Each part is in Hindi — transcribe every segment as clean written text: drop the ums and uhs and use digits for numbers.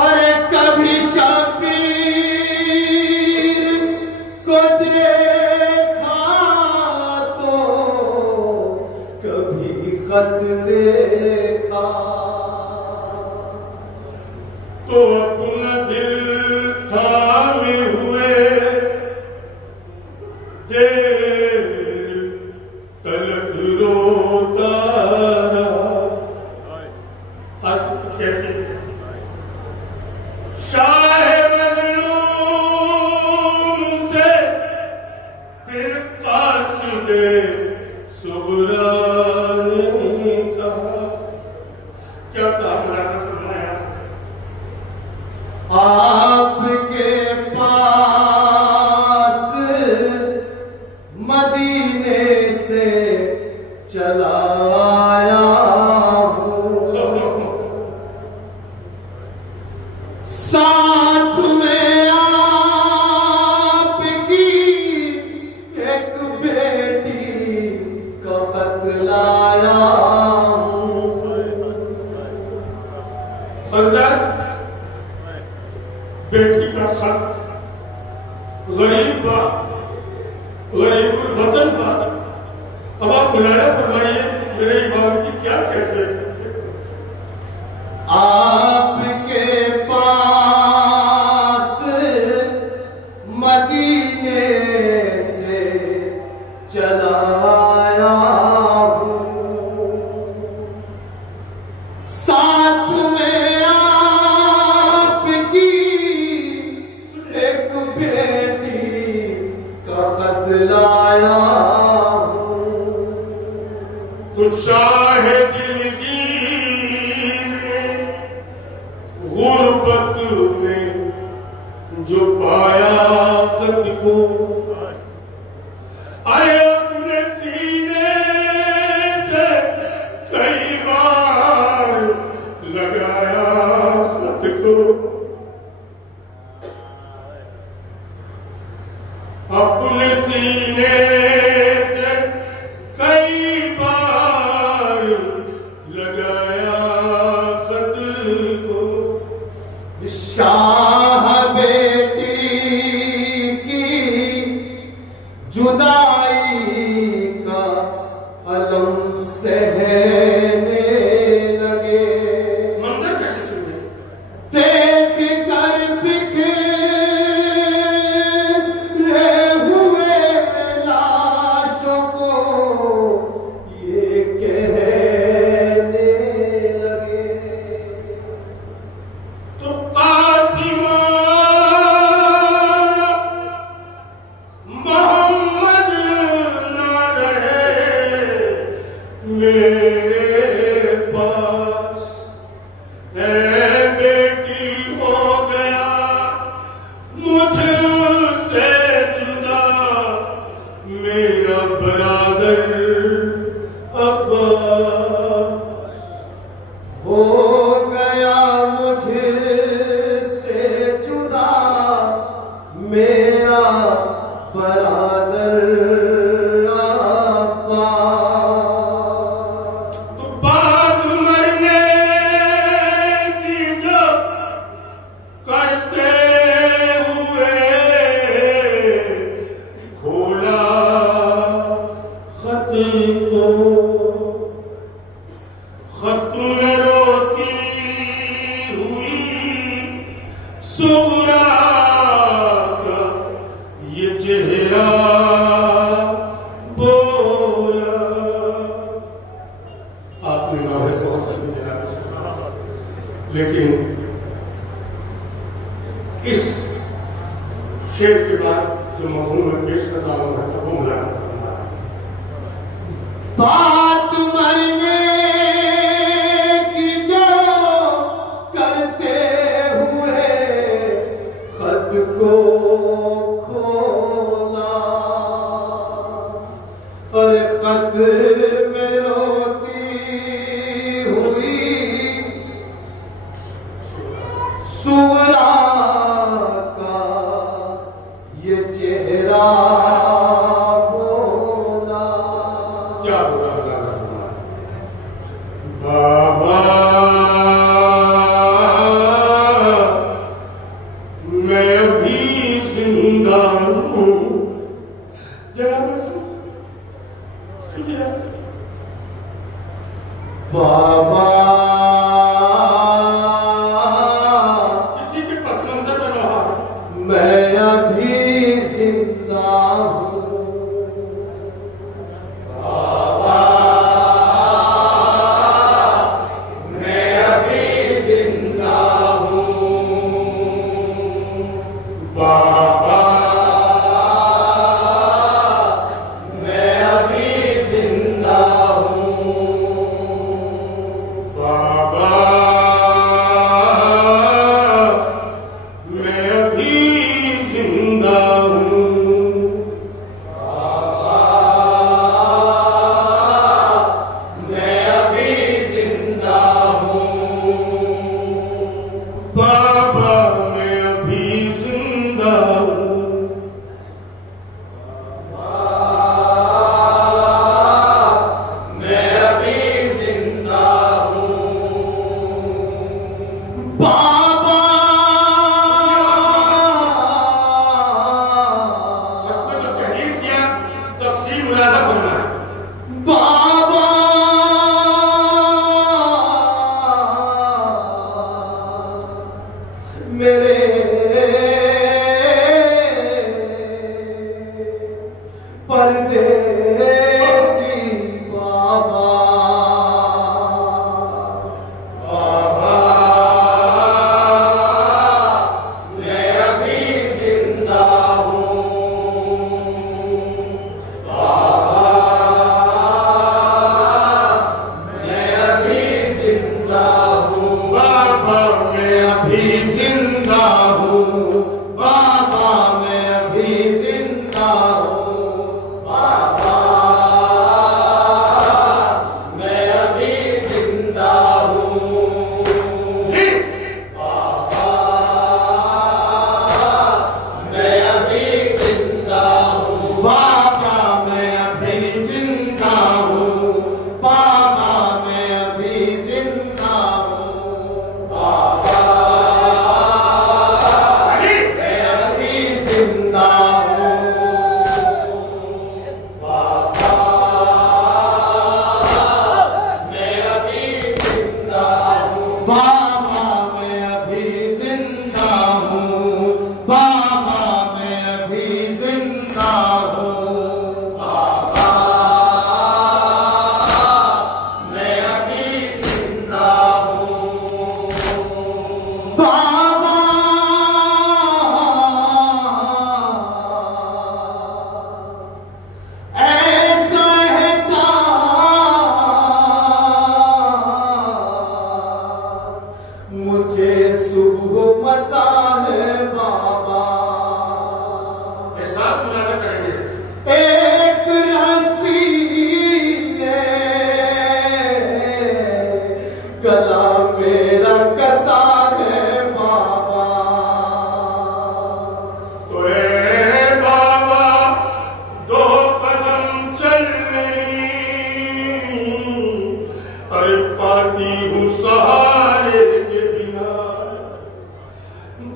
अरे कभी शबीर को देखा तो कभी खत देखा तो अपना दिल थामे हुए देर तलक रोता रहा। कैसे शाह मजनून से फिर कासिदे सुगरा ने कहा। क्या कहा मौलाना फरमाया, आपके पास मदीने से चला आया हूँ, साथ में आपकी एक बेटी का खत लाया हूँ। हज़रत बेटी का खत गरीब वतन बा। अब आप बुलाया फरमाइए मेरे इमाम की क्या कैफियत है। आपके पास मदीने से चला आया हूँ, साथ में आपकी एक बेटी का खत लाया हूँ। तो शाह दिलगीर ने गुर्बत में जो पाया खत को, आए अपने सीने से कई बार लगाया खत को। अपने सीने से कई बार लगाया खत को। शाह बेटी की जुदाई का अलम सहने लगे। मंजर कैसे सुने, देख कर बिखरे हुए लाशों को ये कहने लगे। तो कासिमाना मोहम्मद ना रहे मेरे पास, है बेटी हो गया मुझसे जुदा मेरा बरादर अब्बास। हो गया मुझसे जुदा मेरा बरादर अब्बास। तो बात मरने की जो करते हुए खोला खत को, खत में रोती हुई सुगरा का ये चेहरा बोला। आपने नारे बहुत समझा, लेकिन इस शेर के बाद जो मफहूम में पेश करता हूँ वो बुलाना चाहूंगा। बात मरने की जो करते हुए खत को खोला, और खत में रोती हुई सुगरा का ये चेहरा बोला। क्या बोला मुझे सुबह मसा है बाबा, एहसास मिलाना करेंगे। एक रस्सी ने गला मेरा कसा है बाबा। तो ए बाबा दो कदम चल अरे पाती हूँ सहारे के बिना,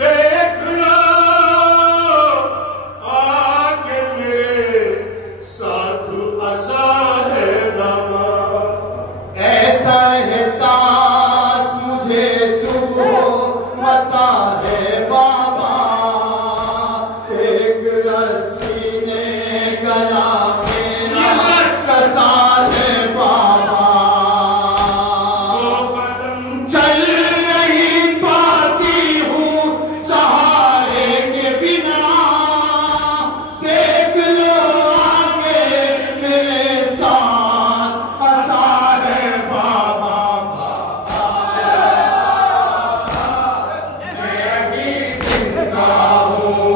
देख लो आगे मेरे साथ आसा है बाबा। ऐसा एहसास मुझे सुबह मसा है बाबा, एक रस्सी ने गला मेरा कसा है बाबा। चल नहीं पाती हूँ सहारे के बिना, देख लो आगे मेरे साथ आसा है बाबा। मैं भी जिंदा हूँ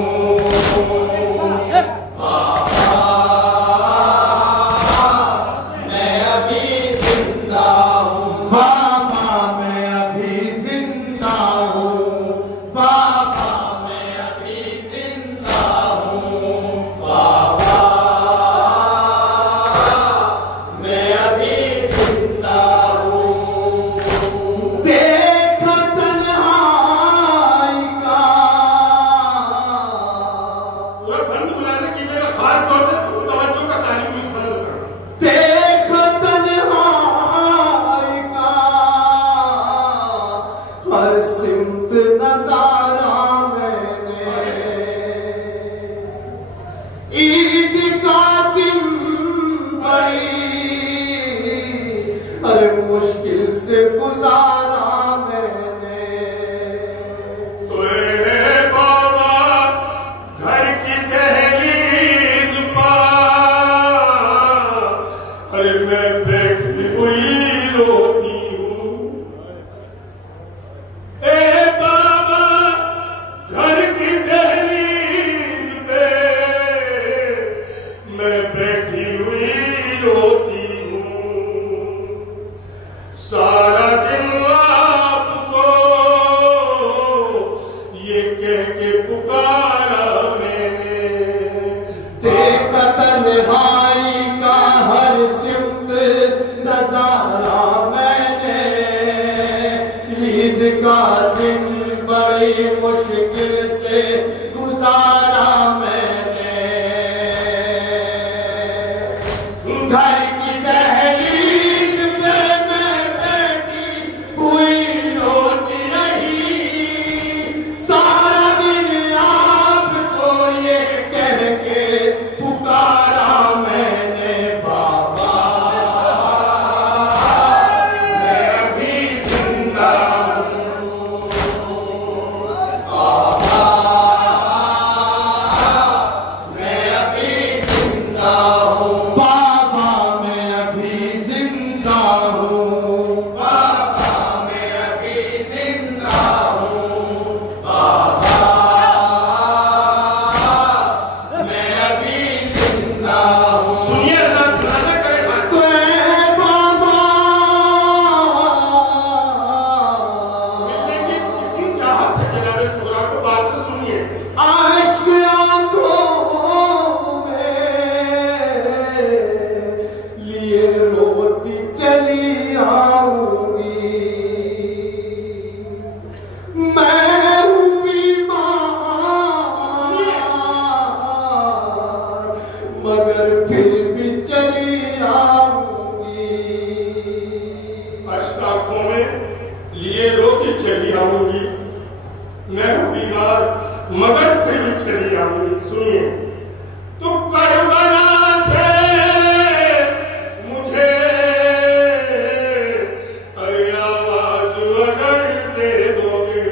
मैं अभी जिंदा हूँ बाबा, मैं अभी जिंदा हूँ बाबा, मैं अभी जिंदा हूँ बाबा, मैं अभी जिंदा हूँ। देखा तन्हाई का पूरा बंद बुलाने कीजिएगा, खास तौर से तवज्जो का तारीफ इस बंद पर। देख तन्हाई का हर सिमत नजारा मैंने, ईद का दिन बड़ी हर मुश्किल से गुजारा मैंने। तो ए बाबा घर की दहलीज पर अरे मैं बैठी हुई रोती हूँ। ए बाबा घर की दहलीज पे मैं बैठी हुई रोती हूँ। सारा दिन आपको ये कह के पुकारा मैंने। देखा तन्हाई का हर सिमत नजारा मैंने, ईद का दिन बड़ी मुश्किल से गुजारा मैंने। घर की दहलीज पे मैं बैठी हुई रोती रही, सारा दिन आपको ये कह के पुकारा मैंने बाबा। मैं अभी जिंदा हूँ बाबा, मैं अभी जिंदा हूँ बाबा, मैं अभी जिंदा हूँ बाबा, मैं अभी जिंदा हूँ बाबा, मैं अभी जिंदा हूँ। सुनिए अल्लाह खुलासा करे खान। तो ए बाबा मिलने की कितनी चाहत है जनाबे सुरा को, बात से सुनिए। आश्क आंखों में लिए रोती चली आऊंगी, मैं हूँ बीमार मगर फिर भी चली आऊंगी। अश्क आंखों में लिए रोती चली आऊंगी, मैं हूँ बीमार मगर फिर भी चली आऊंगी। सुनिए, तो करबला से मुझे अरे आवाज अगर दे दोगे,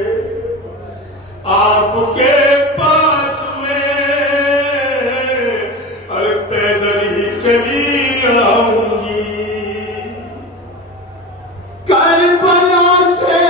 आपके पास में अरे पैदल ही चली आऊंगी। करबला से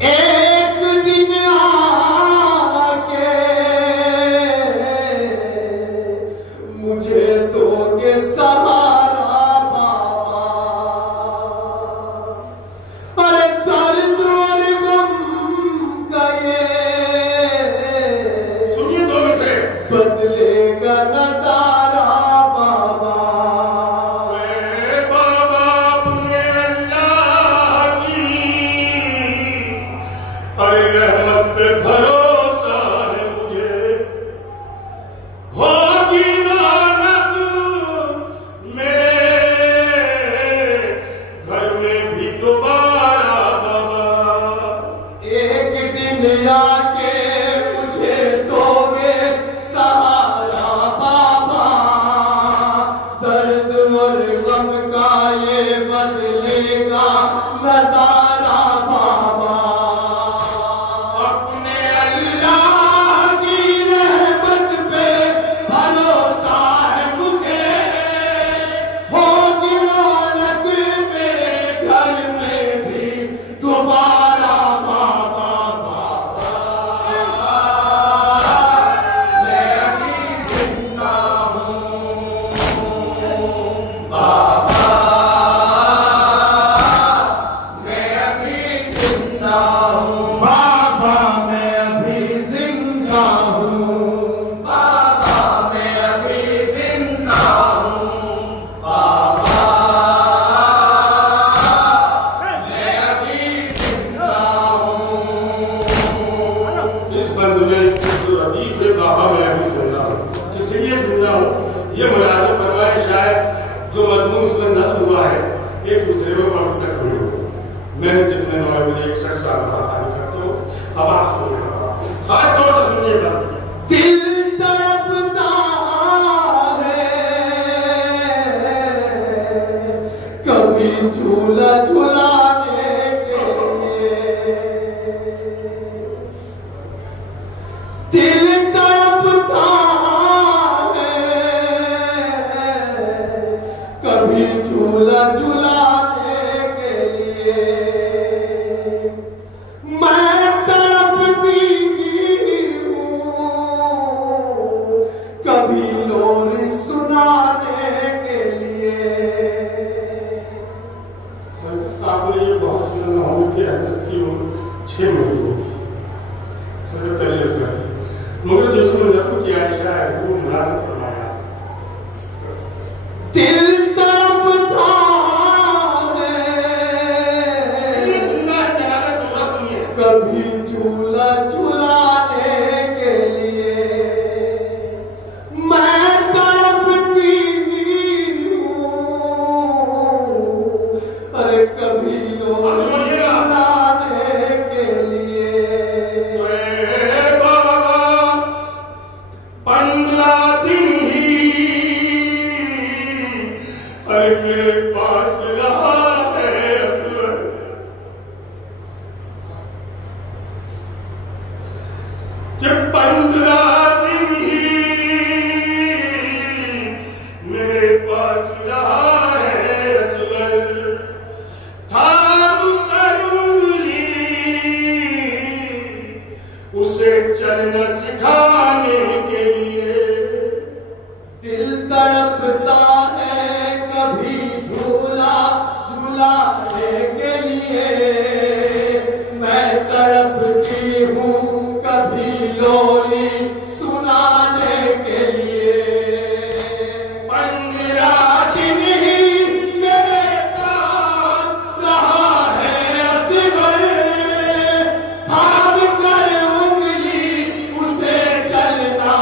एक दिन आके मुझे दोगे सहारा बाबा। अरे दर्द और गम का ये सुनिए दो में से बदलेगा नजारा बाबा। बाबा अपने अल्लाह की अरे रहमत पे भरोसा है मुझे, होगी रौनक मेरे घर में भी दोबारा बाबा। एक दिन आके मुझे दोगे सहारा बाबा। दर्द और गम का ये बदलेगा नजारा बाबा। अपने अल्लाह की रहमत पे भरोसा है मुझे, होगी रौनक मेरे घर में भी दोबारा बाबा। मैं अभी जिंदा हूँ बाबा, मैं अभी जिंदा हूँ बाबा, मैं अभी जिंदा हूँ बाबा, मैं अभी जिंदा हूँ बाबा, मैं अभी जिंदा हूँ। इस बंद में जो हदीस है बाबा मैं अभी जिंदा हूँ, इसलिए जिंदा हूँ, ये मुलाज़िम फरमाए शायद जो मजमून उसमें नज़म हुआ है एक दूसरे को अभी तक नहीं हुआ। मैंने जितने नौए मुझे 61 साल का हाल करते हो, अब आप सुनिएगा, खास तौर से सुनिएगा। दिल तड़पता है कभी झूला झुलाने के लिए। दिल तड़पता है कभी झूला झुलाने के लिए। मैं तड़पती हूँ कभी लोरी सुनाने के लिए। आपने ये बहुत सुना हो कि हजरत की उम्र 6 महीने की हजरत अली असगर की, मगर जिसमें नकल की आयशा है वो मुलाज़िम फरमाया दिल तड़पता है कभी झूला झुलाने के लिए। मैं तड़पती हूँ अरे कभी लोरी सुनाने के लिए। 15 दिन ही अरे मेरे पास रहा है असगर, कि 15 दिन ही मेरे पास रहा है असगर। थाम कर उंगली उसे चलना सिखाने के लिए। दिल तड़पता है कभी झूला झुलाने के लिए। मैं तड़पती हूँ कभी लोरी सुनाने के लिए। 15 दिन ही मेरे पास रहा है असगर। थाम कर उंगली उसे चलना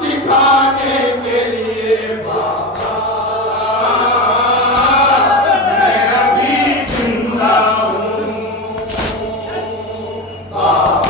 सिखाने के लिए। बाबा मैं अभी जिंदा हूँ बाबा,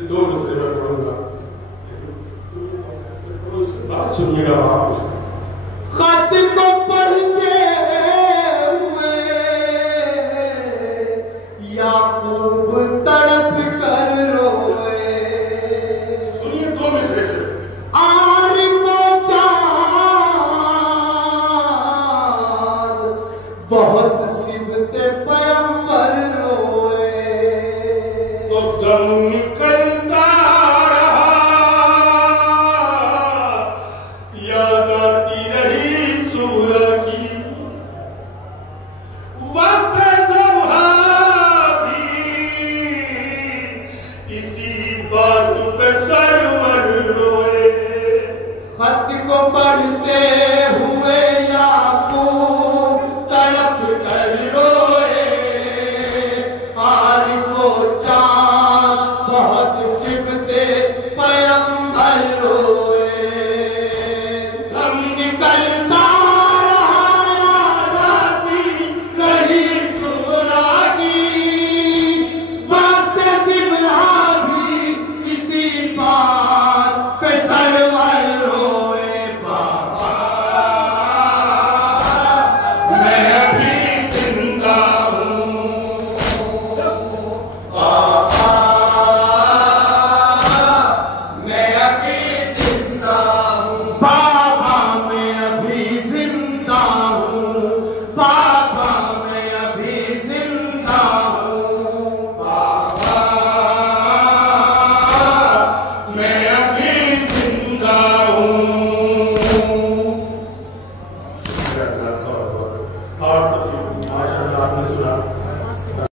दो मिसरे में पढ़ूंगा, उसके बाद सुनिएगा आप उसको। खत को पढ़ते हुए याकूब तड़प कर रोए। सुनिए दो मिसरे से। आरिफो चाँद बहुत सिबते पैगंबर रोए। तो दम निकलता रहा, याद आती रही सूरह की, वक्त ज़ुबहा भी इसी बात पे सरवर रोए। खत को पढ़ते